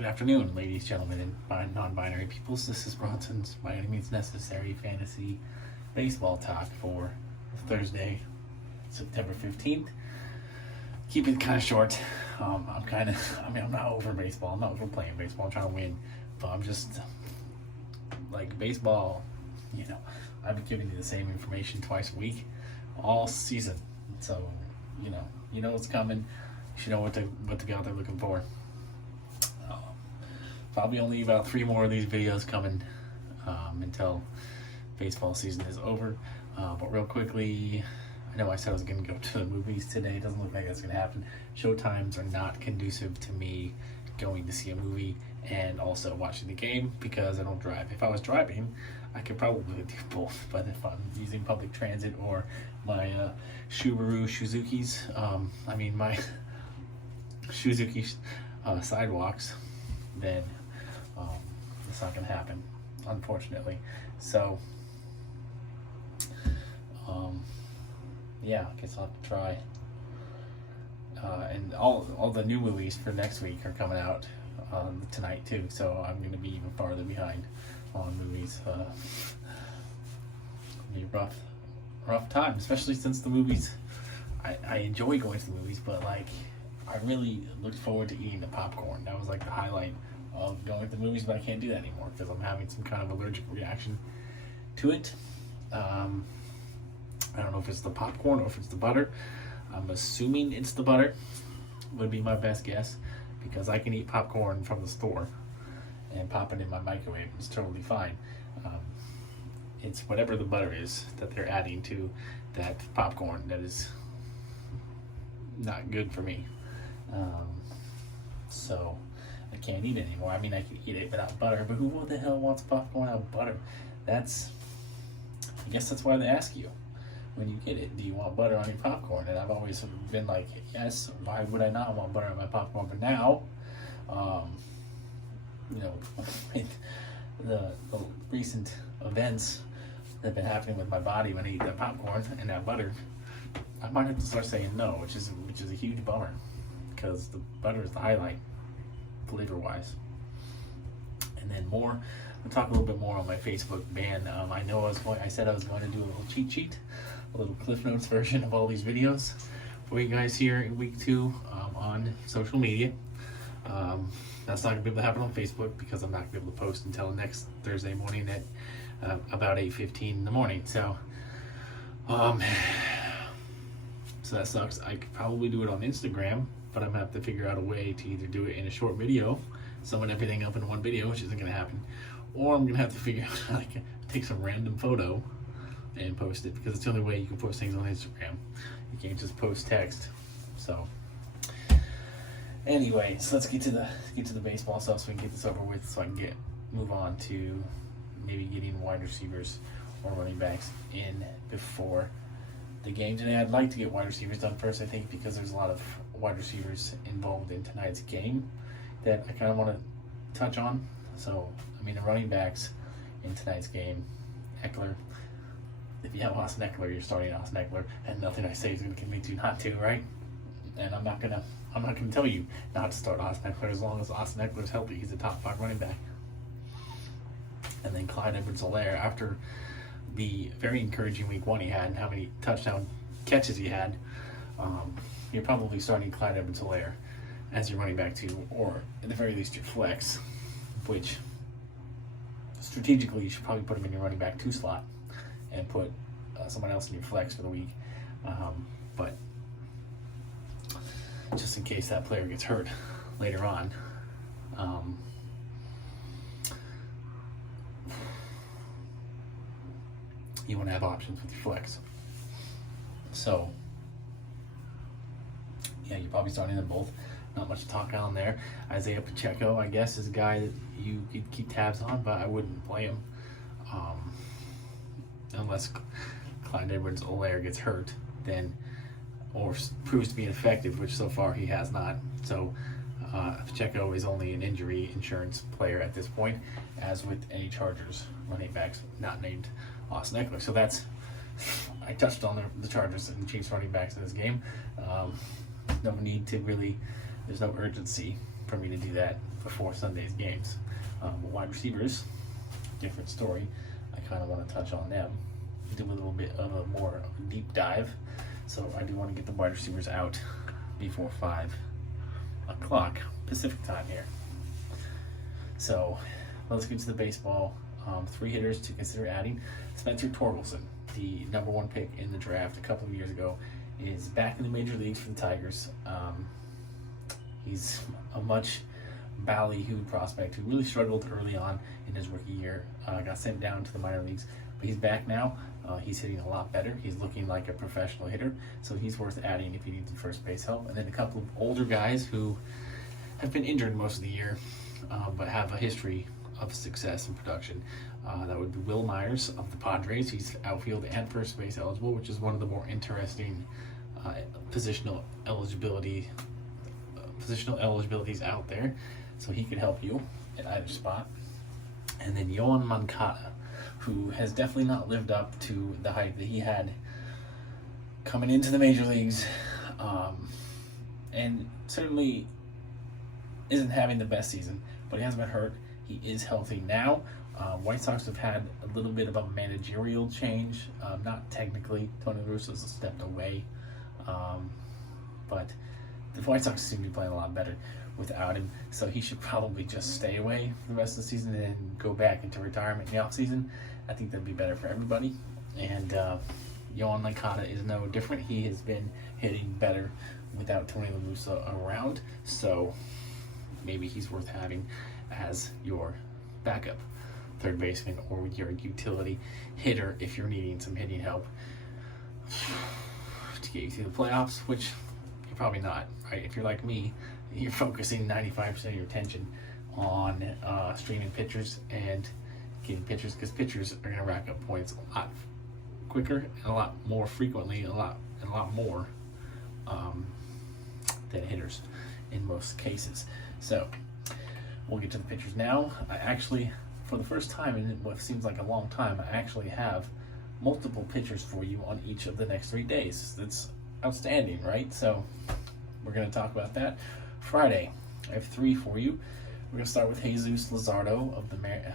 Good afternoon, ladies, gentlemen, and non-binary peoples. This is Bronson's By Any Means Necessary Fantasy Baseball Talk for Thursday, September 15th. Keep it kind of short. I'm not over baseball. I'm not over playing baseball. I'm trying to win. But I'm just, like, baseball, I've been giving you the same information twice a week all season. So, you know what's coming. You should know what to be out there looking for. Probably only about 3 more of these videos coming until baseball season is over. But real quickly, I know I said I was going to go to the movies today. It doesn't look like that's going to happen. Showtimes are not conducive to me going to see a movie and also watching the game because I don't drive. If I was driving, I could probably do both. But if I'm using public transit or my Shuzukis, my Suzuki sidewalks, then it's not going to happen, unfortunately. So, I guess I'll have to try. And all the new movies for next week are coming out tonight too, so I'm going to be even farther behind on movies. It'll be a rough time, especially since the movies, I enjoy going to the movies, but like I really looked forward to eating the popcorn. That was like the highlight of going to the movies, but I can't do that anymore because I'm having some kind of allergic reaction to it. I don't know if it's the popcorn or if it's the butter. I'm assuming it's the butter, would be my best guess, because I can eat popcorn from the store and pop it in my microwave. It's totally fine. It's whatever the butter is that they're adding to that popcorn that is not good for me. So I can't eat it anymore. I mean, I can eat it without butter, but who the hell wants popcorn without butter? I guess that's why they ask you when you get it, do you want butter on your popcorn? And I've always been like, yes, why would I not want butter on my popcorn? But now, with the recent events that have been happening with my body when I eat that popcorn and that butter, I might have to start saying no, which is a huge bummer, because the butter is the highlight, flavor-wise. And then I'll talk a little bit more on my Facebook ban. I said I was going to do a little cheat sheet, a little Cliff Notes version of all these videos for you guys here in week 2 on social media. That's not going to be able to happen on Facebook because I'm not going to be able to post until next Thursday morning at about 8:15 in the morning. So that sucks. I could probably do it on Instagram, but I'm going to have to figure out a way to either do it in a short video, summon everything up in one video, which isn't going to happen, or I'm going to have to figure out how to take some random photo and post it, because it's the only way you can post things on Instagram. You can't just post text. So anyway, so let's get to the baseball stuff so we can get this over with, so I can move on to maybe getting wide receivers or running backs in before the game today. I'd like to get wide receivers done first, I think, because there's a lot of wide receivers involved in tonight's game that I kind of want to touch on. So, the running backs in tonight's game, Eckler. If you have Austin Eckler, you're starting Austin Eckler, and nothing I say is going to convince you not to, right? And I'm not gonna tell you not to start Austin Eckler as long as Austin Eckler is healthy. He's a top 5 running back. And then Clyde Edwards-Helaire, after the very encouraging week 1 he had and how many touchdown catches he had, you're probably starting Clyde Edwards-Helaire as your running back 2, or at the very least your flex, which strategically you should probably put him in your running back 2 slot and put someone else in your flex for the week. But just in case that player gets hurt later on, you want to have options with your flex. So, you're probably starting them both. Not much to talk on there. Isaiah Pacheco, I guess, is a guy that you could keep tabs on, but I wouldn't play him unless Clyde Edwards-Helaire gets hurt, or proves to be ineffective, which so far he has not. So Pacheco is only an injury insurance player at this point, as with any Chargers running backs not named Austin Eckler. So I touched on the Chargers and the Chiefs running backs in this game. No need to really, there's no urgency for me to do that before Sunday's games. Wide receivers, different story. I kind of want to touch on them, do a little bit of a more deep dive. So I do want to get the wide receivers out before 5 o'clock Pacific time here. So let's get to the baseball. 3 hitters to consider adding. Spencer Torkelson, the number 1 pick in the draft a couple of years ago, is back in the major leagues for the Tigers. He's a much ballyhooed prospect who really struggled early on in his rookie year. Got sent down to the minor leagues, but he's back now. He's hitting a lot better. He's looking like a professional hitter, so he's worth adding if you need some first base help. And then a couple of older guys who have been injured most of the year, but have a history of success and production. That would be Will Myers of the Padres. He's outfield and first base eligible, which is one of the more interesting positional eligibilities out there. So he could help you at either spot. And then Yoan Moncada, who has definitely not lived up to the hype that he had coming into the major leagues, and certainly isn't having the best season, but he hasn't been hurt. He is healthy now. White Sox have had a little bit of a managerial change. Not technically, Tony La Russa's stepped away, but the White Sox seem to be playing a lot better without him, so he should probably just stay away for the rest of the season and then go back into retirement in the offseason. I think that'd be better for everybody. And Yoan Moncada is no different. He has been hitting better without Tony La Russa around, so maybe he's worth having as your backup third baseman or your utility hitter if you're needing some hitting help to get you through the playoffs, which you're probably not, right? If you're like me, you're focusing 95% of your attention on streaming pitchers and getting pitchers, because pitchers are going to rack up points a lot quicker and a lot more frequently, a lot more than hitters in most cases. So we'll get to the pitchers now. I actually, for the first time in what seems like a long time, I actually have multiple pitchers for you on each of the next 3 days. That's outstanding, right? So we're going to talk about that. Friday, I have 3 for you. We're going to start with Jesus Luzardo of the Mariners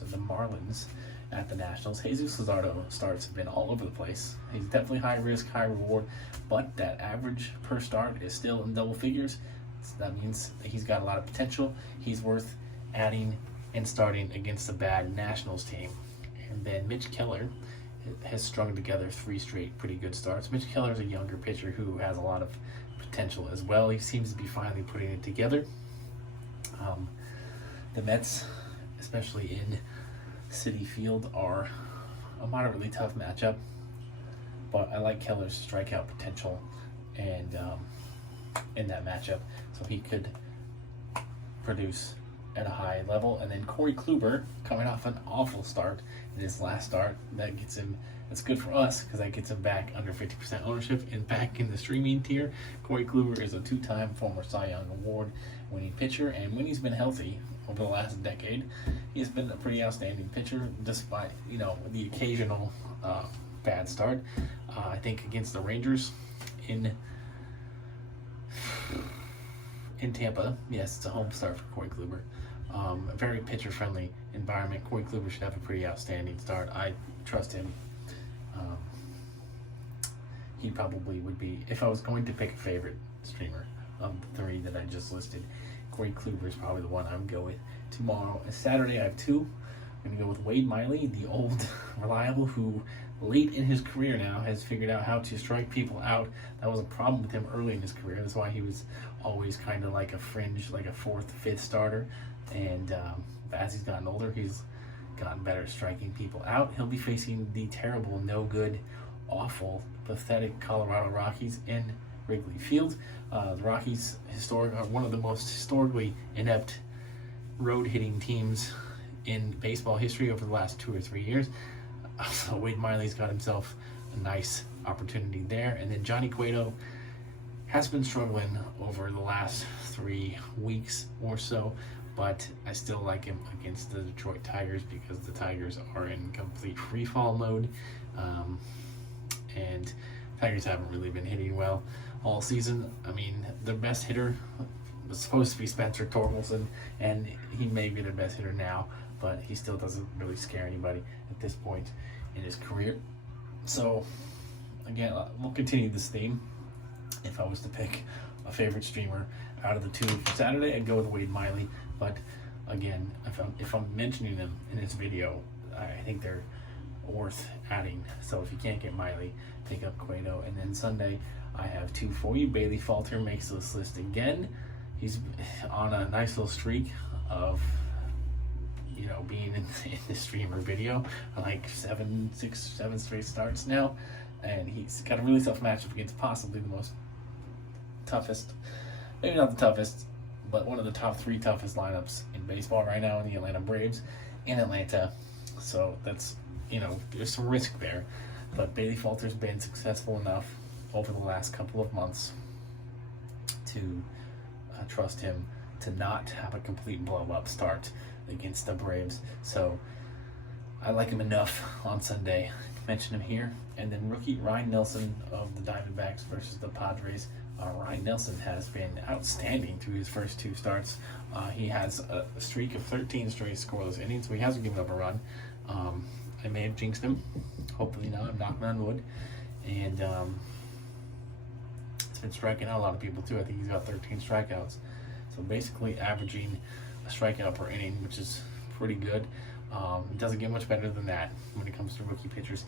of the Marlins at the Nationals. Jesus Luzardo starts have been all over the place. He's definitely high risk, high reward, but that average per start is still in double figures. So that means that he's got a lot of potential. He's worth adding and starting against a bad Nationals team. And then Mitch Keller has strung together 3 straight pretty good starts. Mitch Keller is a younger pitcher who has a lot of potential as well. He seems to be finally putting it together. The Mets, especially in Citi Field, are a moderately tough matchup, but I like Keller's strikeout potential and in that matchup, so he could produce at a high level. And then Corey Kluber, coming off an awful start in his last start, that's good for us because that gets him back under 50% ownership and back in the streaming tier. Corey Kluber is a 2-time former Cy Young Award winning pitcher, and when he's been healthy over the last decade, he's been a pretty outstanding pitcher despite the occasional bad start. I think against the Rangers in Tampa, yes, it's a home start for Corey Kluber. A very pitcher-friendly environment. Corey Kluber should have a pretty outstanding start. I trust him. He probably would be, if I was going to pick a favorite streamer of the 3 that I just listed, Corey Kluber is probably the one I would go with. Tomorrow, Saturday, I have 2. I'm going to go with Wade Miley, the old reliable who late in his career now has figured out how to strike people out. That was a problem with him early in his career. That's why he was always kind of like a fringe, like a 4th, 5th starter. And as he's gotten older, he's gotten better at striking people out. He'll be facing the terrible, no good, awful, pathetic Colorado Rockies in Wrigley Field. The Rockies are one of the most historically inept road hitting teams in baseball history over the last 2 or 3 years. So Wade Miley's got himself a nice opportunity there. And then Johnny Cueto has been struggling over the last 3 weeks or so, but I still like him against the Detroit Tigers because the Tigers are in complete free fall mode. And Tigers haven't really been hitting well all season. I mean, their best hitter was supposed to be Spencer Torkelson, and he may be the best hitter now, but he still doesn't really scare anybody at this point in his career. So, again, we'll continue this theme. If I was to pick a favorite streamer out of the two for Saturday, I'd go with Wade Miley. But again, if I'm mentioning them in this video, I think they're worth adding. So if you can't get Miley, pick up Cueto. And then Sunday, I have two for you. Bailey Falter makes this list again. He's on a nice little streak of, being in the streamer video, like 7 straight starts now, and he's got a really tough matchup against possibly the most toughest, maybe not the toughest, but one of the top 3 toughest lineups in baseball right now in the Atlanta Braves in Atlanta. So that's, there's some risk there, but Bailey Falter's been successful enough over the last couple of months to trust him to not have a complete blow-up start against the Braves. So I like him enough on Sunday to mention him here. And then rookie Ryan Nelson of the Diamondbacks versus the Padres. Ryan Nelson has been outstanding through his first 2 starts. He has a streak of 13 straight scoreless innings, so he hasn't given up a run. I may have jinxed him. Hopefully not. I'm knocking on wood. And it's been striking out a lot of people too. I think he's got 13 strikeouts. So basically averaging a strikeout per inning, which is pretty good. It doesn't get much better than that when it comes to rookie pitchers.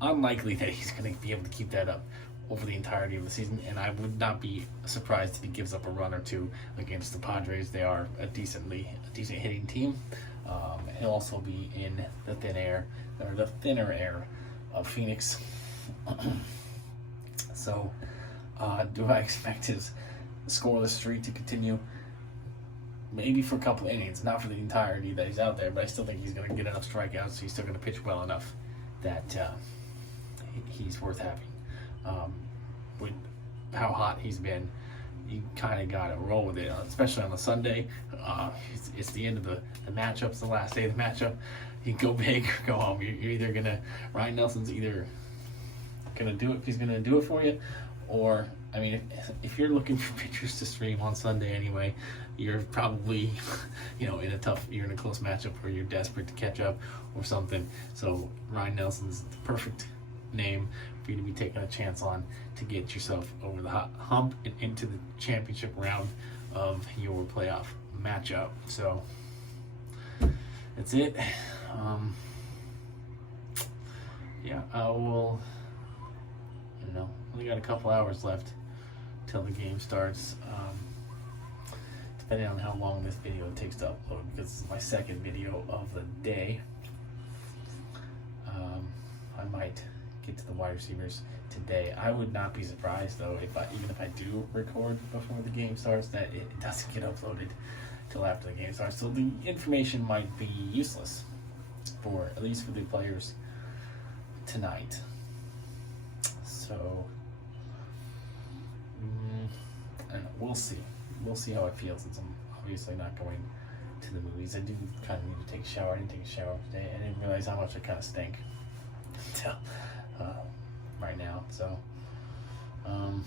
Unlikely that he's going to be able to keep that up over the entirety of the season, and I would not be surprised if he gives up a run or 2 against the Padres. They are a decent hitting team. He'll also be in the thinner air of Phoenix. So, do I expect his scoreless streak to continue? Maybe for a couple of innings, not for the entirety that he's out there, but I still think he's going to get enough strikeouts, so he's still going to pitch well enough that he's worth having. With how hot he's been, you kind of got to roll with it, especially on a Sunday. It's the end of the matchup. It's the last day of the matchup. You can go big or go home. You're either going to, Ryan Nelson's either going to do it if he's going to do it for you, or, I mean, if you're looking for pitchers to stream on Sunday anyway, you're probably, you're in a close matchup where you're desperate to catch up or something. So Ryan Nelson's the perfect name for you to be taking a chance on to get yourself over the hump and into the championship round of your playoff matchup. So that's it. I will, only got a couple hours left till the game starts. Depending on how long this video takes to upload, because it's my second video of the day. I might get to the wide receivers today. I would not be surprised though even if I do record before the game starts, that it doesn't get uploaded till after the game starts. So the information might be useless at least for the players tonight. So I don't know, we'll see. We'll see how it feels, since I'm obviously not going to the movies. I do kind of need to take a shower. I didn't take a shower today. I didn't realize how much I kind of stink until right now. So, in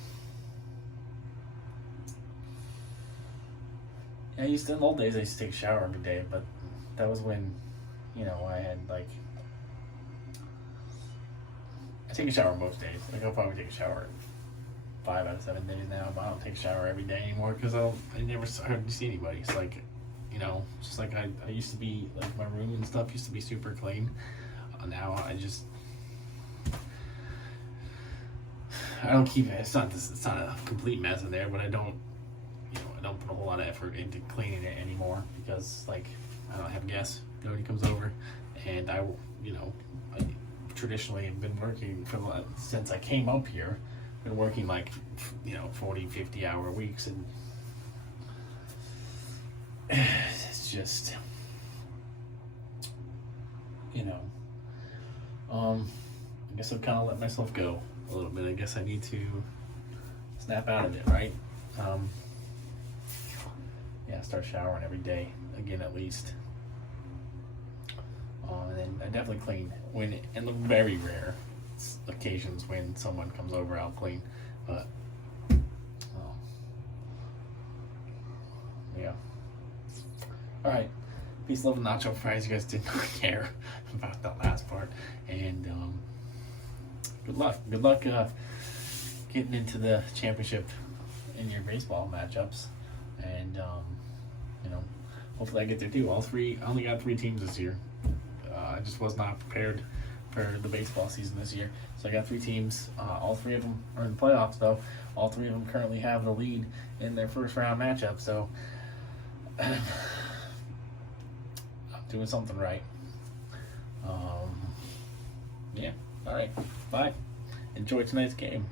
the old days I used to take a shower every day, but that was when, I had I take a shower most days. I'll probably take a shower 5 out of 7 days now, but I don't take a shower every day anymore because I never hardly see anybody. It's like, just like I used to be, like my room and stuff used to be super clean. Now I don't keep it. It's not a complete mess in there, but I don't put a whole lot of effort into cleaning it anymore because I don't have guests. Nobody comes over, and I traditionally have been working since I came up here. Been working 40, 50 hour weeks, and it's just, I guess I've kind of let myself go a little bit. I guess I need to snap out of it, right? Start showering every day again at least. And then I definitely clean in the very rare occasions when someone comes over, I'll clean. But Yeah. All right. Peace, love, and nacho fries. You guys did not care about that last part. And good luck. Good luck getting into the championship in your baseball matchups. And, hopefully I get there too. I only got 3 teams this year. I just was not prepared for the baseball season this year. So I got 3 teams. All 3 of them are in the playoffs, though. All 3 of them currently have the lead in their first round matchup. So I'm doing something right. Yeah. All right. Bye. Enjoy tonight's game.